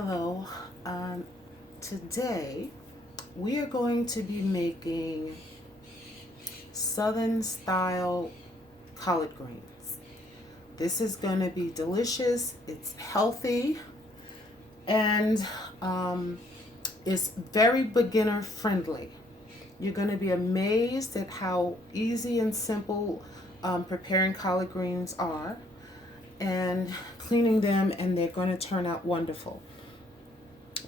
Hello. Um, Today we are going to be making Southern style collard greens. This is going to be delicious, it's healthy, and um, it's very beginner friendly. You're going to be amazed at how easy and simple preparing collard greens are and cleaning them, and they're going to turn out wonderful.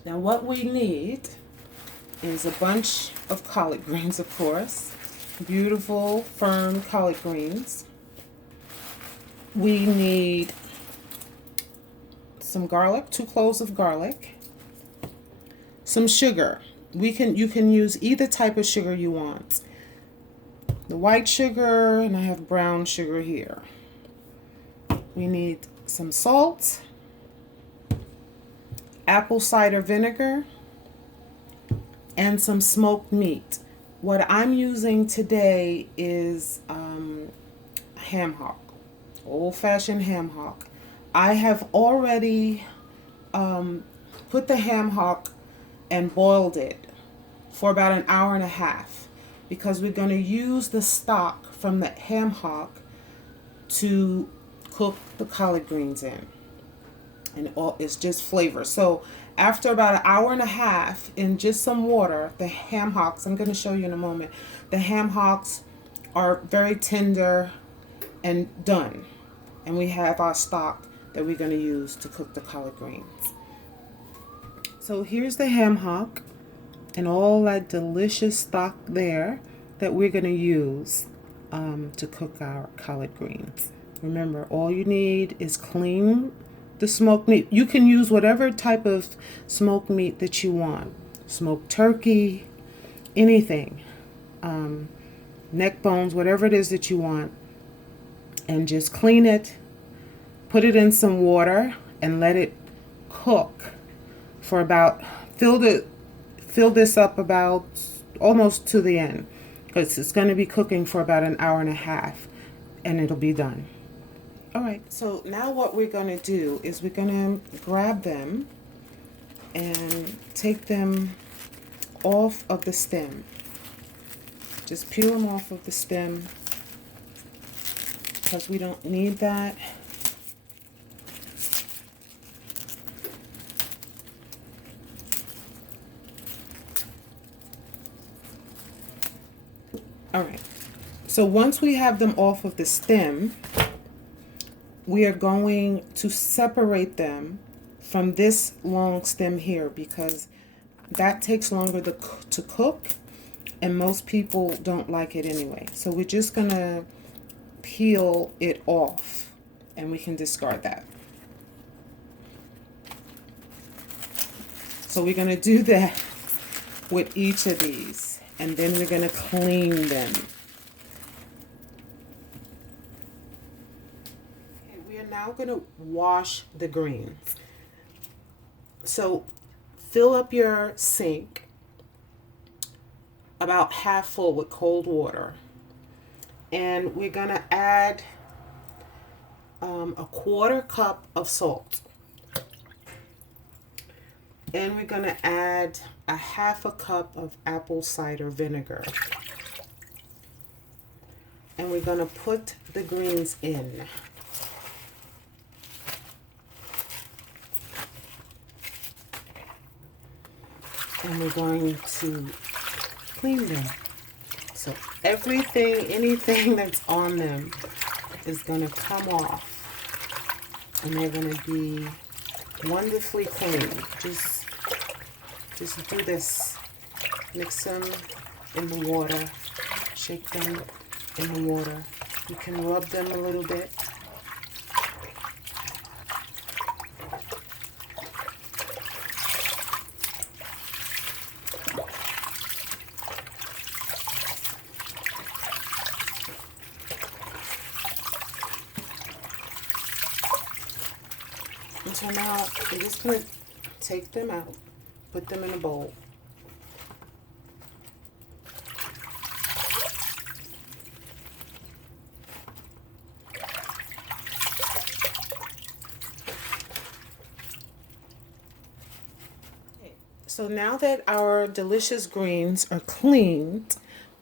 Now, what we need is a bunch of collard greens, of course. Beautiful, firm collard greens. We need some garlic, 2 cloves of garlic, some sugar. You can use either type of sugar you want. The white sugar, and I have brown sugar here. We need some salt, apple cider vinegar, and some smoked meat. What I'm using today is ham hock, old-fashioned ham hock. I have already put the ham hock and boiled it for about an hour and a half because we're going to use the stock from the ham hock to cook the collard greens in. And it's just flavor. So after about an hour and a half in just some water, the ham hocks, I'm going to show you in a moment, the ham hocks are very tender and done. And we have our stock that we're going to use to cook the collard greens. So here's the ham hock and all that delicious stock there that we're going to use to cook our collard greens. Remember, all you need is clean the smoked meat. You can use whatever type of smoked meat that you want. Smoked turkey, anything. Neck bones, whatever it is that you want. And just clean it, put it in some water, and let it cook for about, fill this up about almost to the end. Because it's going to be cooking for about an hour and a half, and it'll be done. All right, so now what we're going to do is we're going to grab them and take them off of the stem. Just peel them off of the stem because we don't need that. All right, so once we have them off of the stem, we are going to separate them from this long stem here because that takes longer to cook and most people don't like it anyway. So we're just going to peel it off and we can discard that. So we're going to do that with each of these and then we're going to clean them. Now going to wash the greens. So fill up your sink about half full with cold water. And we're going to add a quarter cup of salt. And we're going to add a half a cup of apple cider vinegar. And we're going to put the greens in. And we're going to clean them. So anything that's on them is going to come off. And they're going to be wonderfully clean. Just do this. Mix them in the water. Shake them in the water. You can rub them a little bit. And so now I'm just going to take them out, put them in a bowl. So now that our delicious greens are cleaned,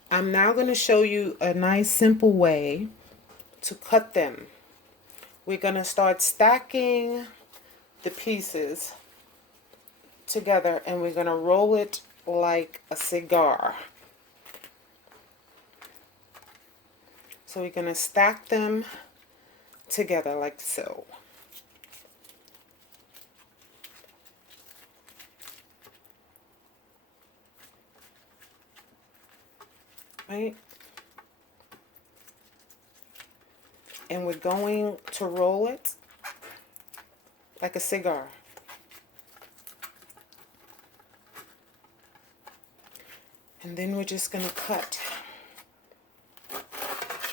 I'm now going to show you a nice simple way to cut them. We're going to start stacking the pieces together and we're going to roll it like a cigar. So we're going to stack them together like so. Right? And we're going to roll it like a cigar. And then we're just going to cut.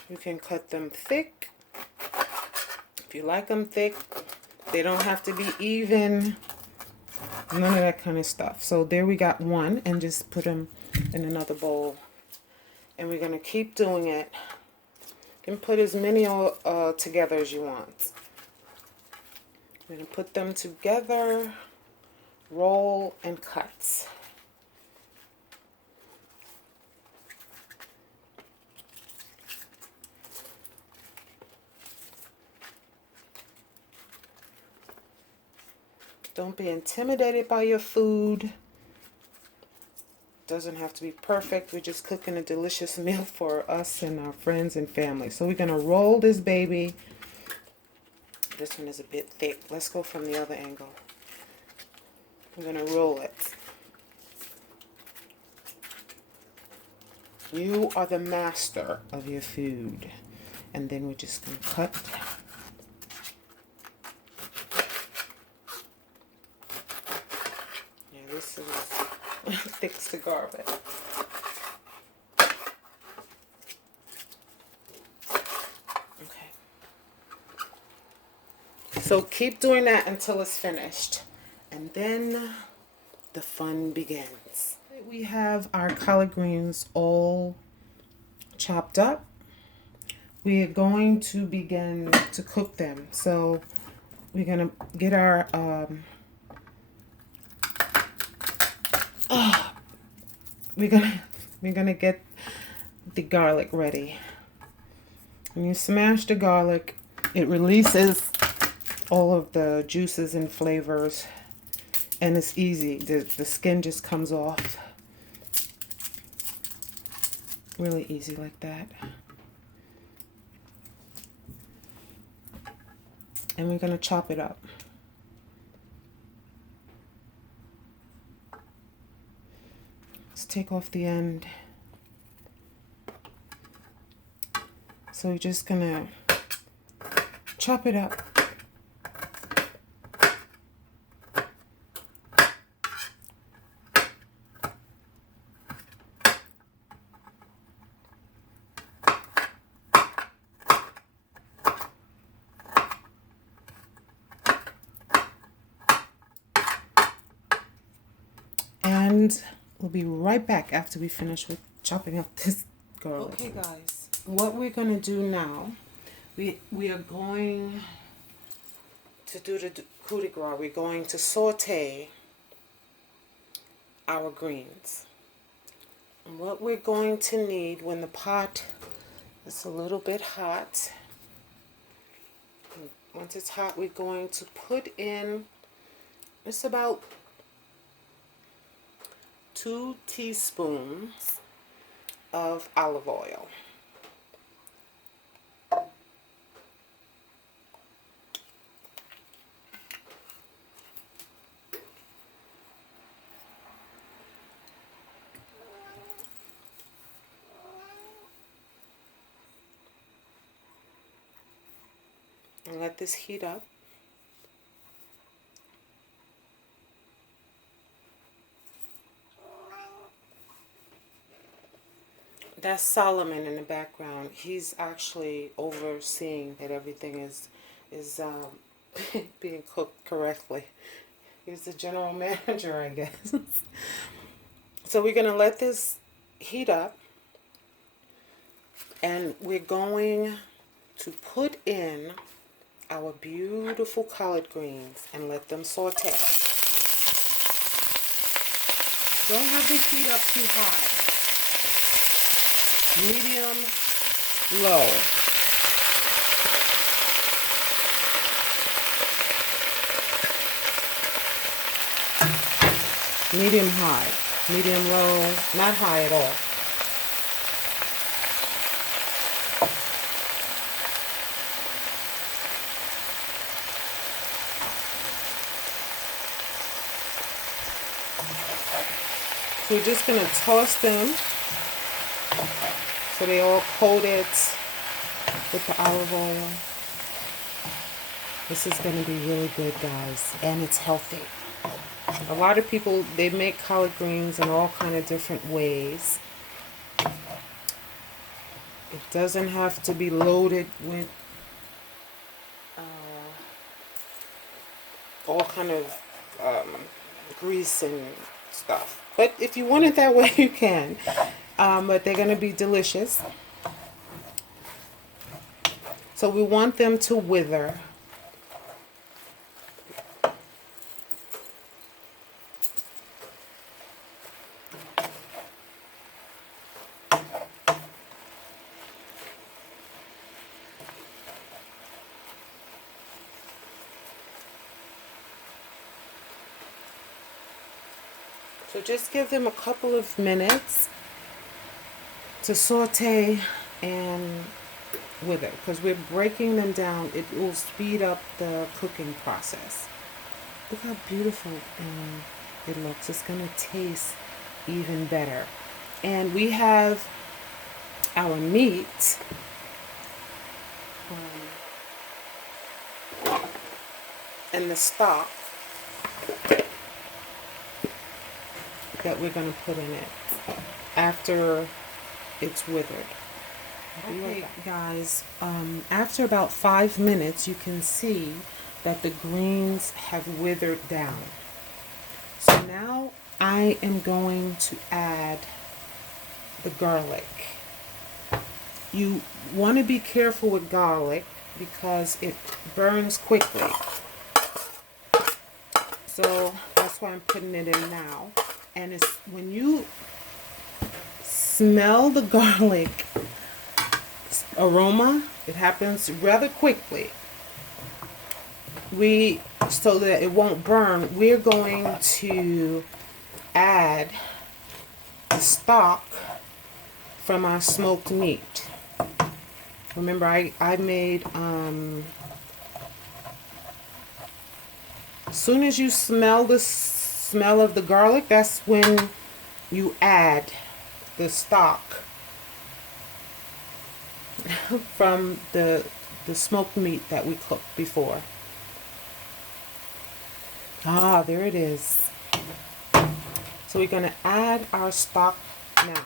You can cut them thick. If you like them thick, they don't have to be even. None of that kind of stuff. So there we got one, and just put them in another bowl. And we're going to keep doing it. You can put as many together as you want. I'm going to put them together, roll, and cut. Don't be intimidated by your food. Doesn't have to be perfect. We're just cooking a delicious meal for us and our friends and family. So we're going to roll this baby. This one is a bit thick. Let's go from the other angle. We're going to roll it. You are the master of your food. And then we're just going to cut. Yeah, this is thick cigar, but okay. So keep doing that until it's finished, and then the fun begins. We have our collard greens all chopped up. We are going to begin to cook them. So we're gonna get our we're gonna get the garlic ready. When you smash the garlic, it releases all of the juices and flavors, and it's easy. The skin just comes off really easy like that. And we're gonna chop it up. Let's take off the end. So we're just gonna chop it up. And we'll be right back after we finish with chopping up this garlic. Okay, guys, what we're gonna do now, we are going to do the coup de grace. We're going to saute our greens. And what we're going to need when the pot is a little bit hot, once it's hot, we're going to put in, it's about 2 teaspoons of olive oil. And let this heat up. That's Solomon in the background. He's actually overseeing that everything is being cooked correctly. He's the general manager, I guess. So we're going to let this heat up, and we're going to put in our beautiful collard greens and let them saute. Don't have the heat up too high. Medium, low. Medium high. Medium low, not high at all. So we're just going to toss them so they all coated with the olive oil. This is going to be really good, guys, and it's healthy. A lot of people, they make collard greens in all kind of different ways. It doesn't have to be loaded with all kind of grease and stuff. But if you want it that way, you can. But they're going to be delicious. So we want them to wither. So just give them a couple of minutes to saute and wither, because we're breaking them down. It will speed up the cooking process. Look how beautiful it looks. It's going to taste even better. And we have our meat. And the stock that we're going to put in it after it's withered. Okay, guys, after about 5 minutes, you can see that the greens have withered down. So now I am going to add the garlic. You want to be careful with garlic because it burns quickly. So that's why I'm putting it in now. And it's when you smell the garlic aroma, it happens rather quickly. So that it won't burn, we're going to add the stock from our smoked meat. Remember, I made, as soon as you smell the smell of the garlic, that's when you add the stock from the smoked meat that we cooked before. Ah, there it is. So we're going to add our stock now.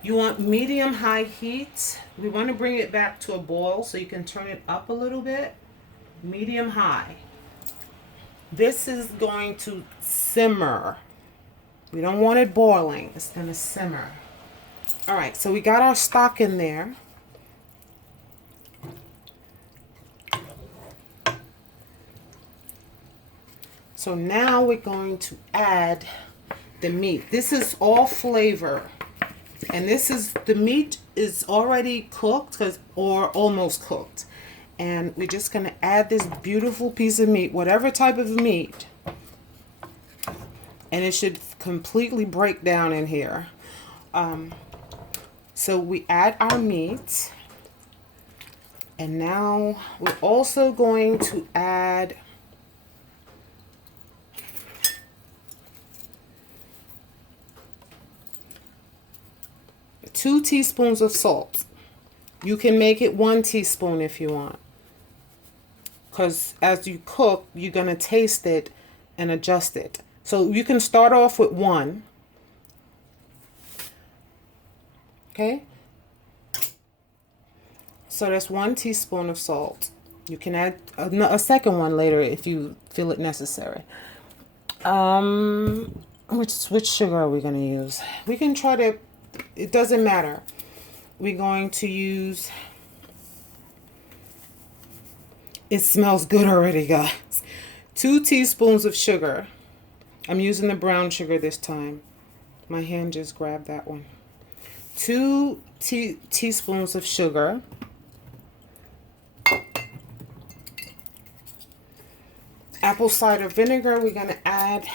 You want medium-high heat. We want to bring it back to a boil so you can turn it up a little bit. Medium-high. This is going to simmer. We don't want it boiling. It's going to simmer. All right, so we got our stock in there. So now we're going to add the meat. This is all flavor. And the meat is already cooked or almost cooked. And we're just going to add this beautiful piece of meat, whatever type of meat. And it should completely break down in here. So we add our meat. And now we're also going to add 2 teaspoons of salt. You can make it 1 teaspoon if you want. Because as you cook, you're going to taste it and adjust it. So you can start off with 1. Okay? So that's 1 teaspoon of salt. You can add a second one later if you feel it necessary. Which sugar are we gonna use? We can try to. It doesn't matter. We're going to use. It smells good already, guys. 2 teaspoons of sugar. I'm using the brown sugar this time. My hand just grabbed that one. 2 teaspoons of sugar. Apple cider vinegar, we're going to add,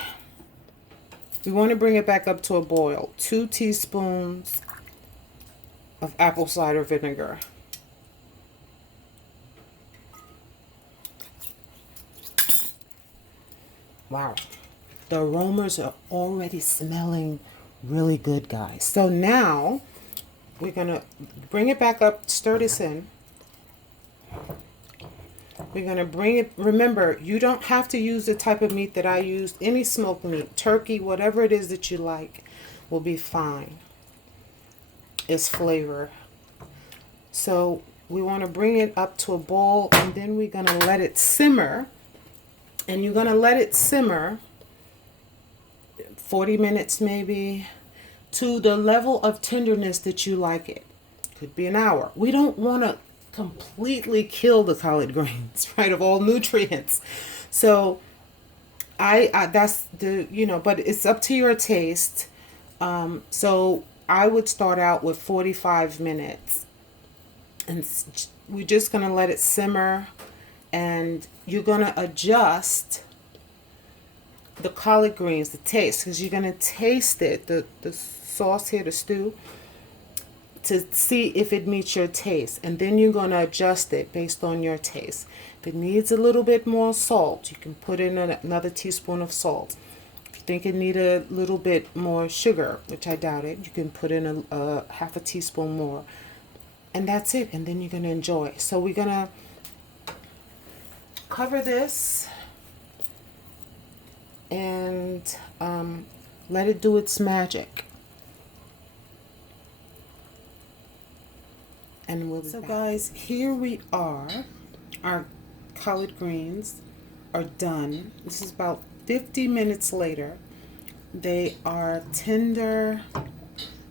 we want to bring it back up to a boil. 2 teaspoons of apple cider vinegar. Wow. The aromas are already smelling really good, guys. So now we're going to bring it back up, stir this in. We're going to bring it. Remember, you don't have to use the type of meat that I used. Any smoked meat, turkey, whatever it is that you like will be fine. It's flavor. So we want to bring it up to a boil, and then we're going to let it simmer. And you're going to let it simmer 40 minutes maybe to the level of tenderness that you like it. Could be an hour. We don't want to completely kill the collard greens, right, of all nutrients. So I that's the, but it's up to your taste. So I would start out with 45 minutes, and we're just going to let it simmer, and you're going to adjust the collard greens, the taste, because you're going to taste it, the sauce here, the stew, to see if it meets your taste. And then you're going to adjust it based on your taste. If it needs a little bit more salt, you can put in another teaspoon of salt. If you think it needs a little bit more sugar, which I doubt it, you can put in a half a teaspoon more. And that's it. And then you're going to enjoy. So we're going to cover this and let it do its magic. And we'll be back. Guys, here we are. Our collard greens are done. This is about 50 minutes later. They are tender.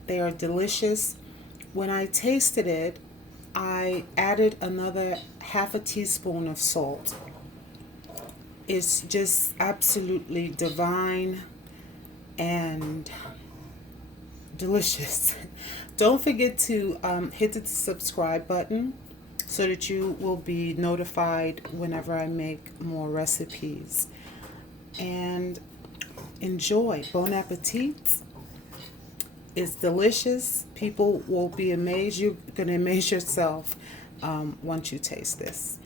They are delicious. When I tasted it, I added another half a teaspoon of salt. It's just absolutely divine and delicious. Don't forget to hit the subscribe button so that you will be notified whenever I make more recipes. And enjoy. Bon appetit. It's delicious. People will be amazed. You're going to amaze yourself once you taste this.